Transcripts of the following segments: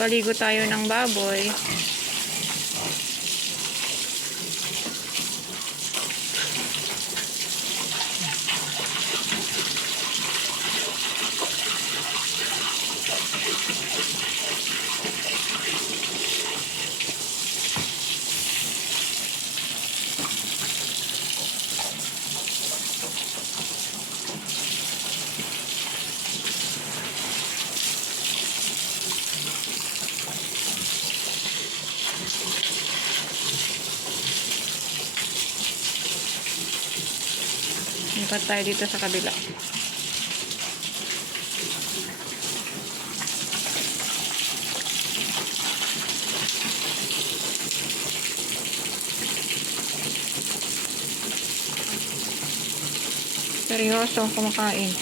Paligo tayo ng baboy. Lipat tayo dito sa kabila. Seryoso kumakain.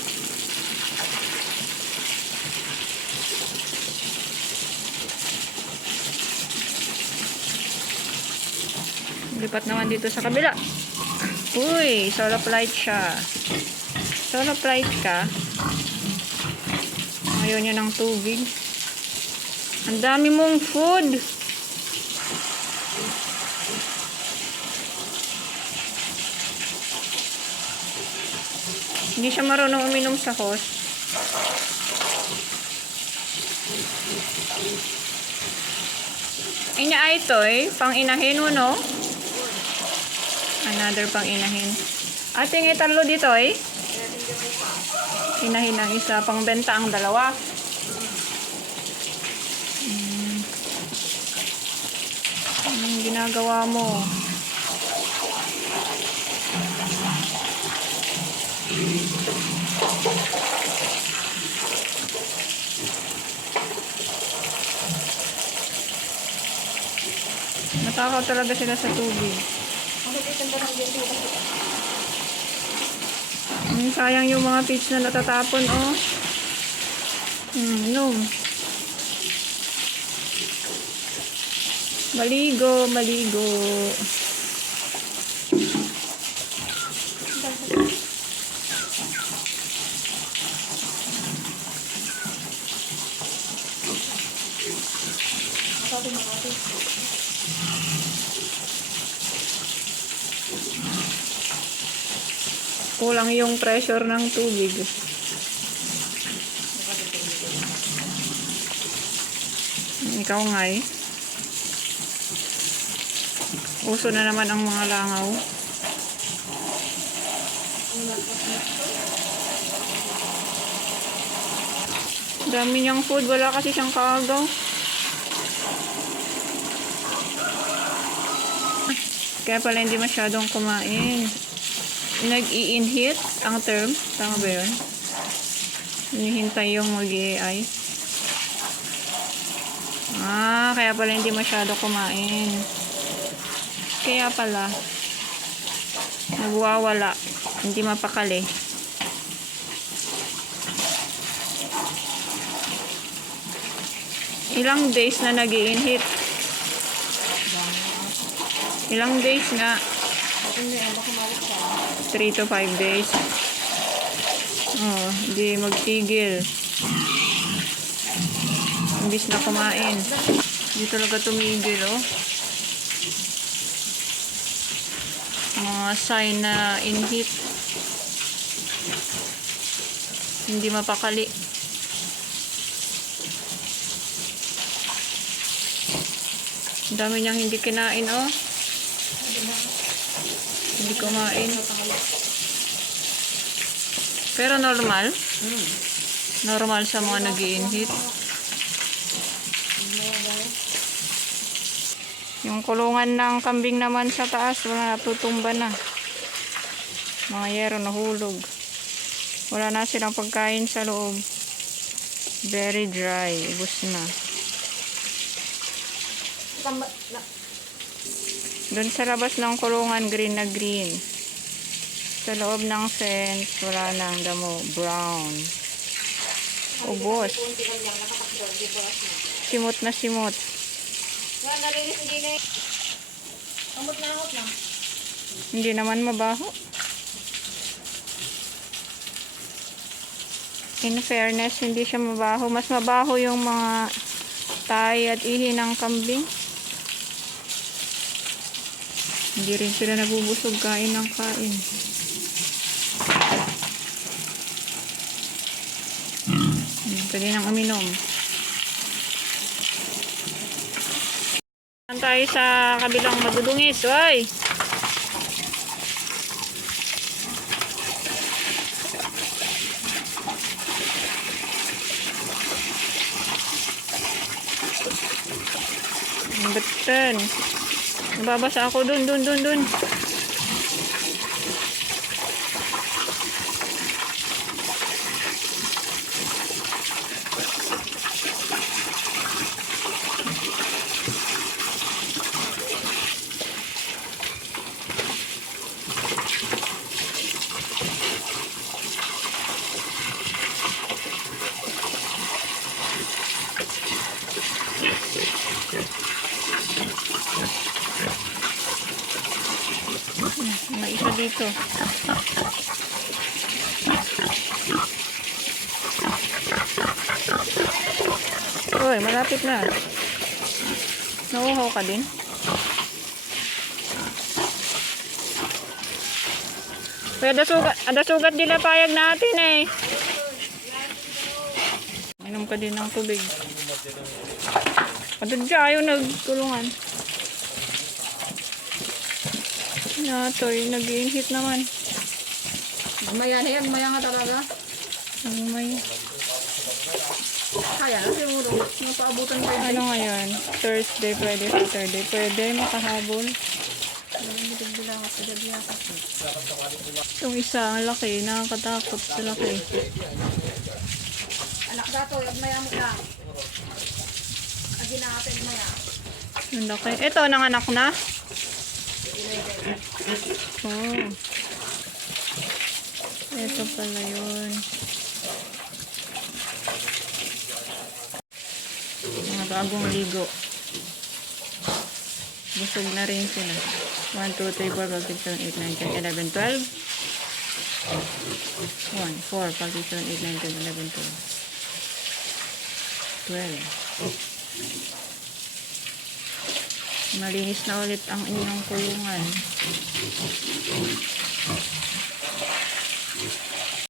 Lipat naman dito sa kabila. Uy, solo flight siya. Solo flight ka. Ayaw niya ng tubig. Ang dami mong food. Hindi siya marunong uminom sa hose. Ina ito pang inahin mo, no? Another pang inahin. Ating italo dito inahin ang isa, pang benta ang dalawa. Anong ginagawa mo? Matakaw talaga sila sa tubig. Sayang yung mga fish na natatapon, oh. No. Maligo, maligo. Kulang yung pressure ng tubig. Ikaw nga uso na naman ang mga langaw. Dami niyang food. Wala kasi siyang kaagaw. Kaya pala hindi masyadong kumain. Nag-i-inhit ang term. Tama ba yun? Hinihintay yung mag-i-AI. Kaya pala hindi masyado kumain. Kaya pala nagwawala. Hindi mapakali. Ilang days na nag-i-inhit? Ilang days nga? 3 to 5 days. Hindi magtigil. Imbis na kumain. Hindi talaga tumigil, oh. Mga sign na in-heat. Hindi mapakali. Ang dami niyang hindi kinain, oh. Hindi kumain. Pero normal. Normal sa mga nag-i-inhit. Yung kulungan ng kambing naman sa taas, wala, natutumba na. Mga yero nahulog. Wala na silang pagkain sa loob. Very dry. Ubus na. Doon sa labas ng kulungan, green na green. Sa loob ng fence, wala nang damo. Brown. Ubos. Simot na simot. Hindi naman mabaho. In fairness, hindi siya mabaho. Mas mabaho yung mga tay at ihi ng kambing. Hindi rin sila nabubusog, kain ng kain. Pwede nang uminom. Tayo sa kabilang madudungis. Hoy! Batan. Nababasa ako dun. May isa dito. Uy, malapit na. Nauuhaw ka din? Pwede sugat nila payag natin eh. Inom ka din ng tubig. Adun siya, ayaw nagtulungan. Natoy, nag-i-inhit naman. Maya na yan, maya nga talaga. May Kaya na siguro, napaabutan ko yun. ano ngayon? Thursday, Friday, Saturday. Pwede makahabol. Bila ako sa gabi ako. Itong isa, ang laki. Nakakatakot sa laki. Anak dato, maya mo ka. Agi na natin maya. Ang laki. Ito, nanganak na? Oh. Ito pala yun. Mga bagong ligo. Busog na rin sila. 1, 2, 3, 4, 5, 6, 7, 8, 9, 10, 11, 12. 1, 4, 5, 6, 7, 8, 9, 10, 11, 12. Malinis na ulit ang inyong kulungan.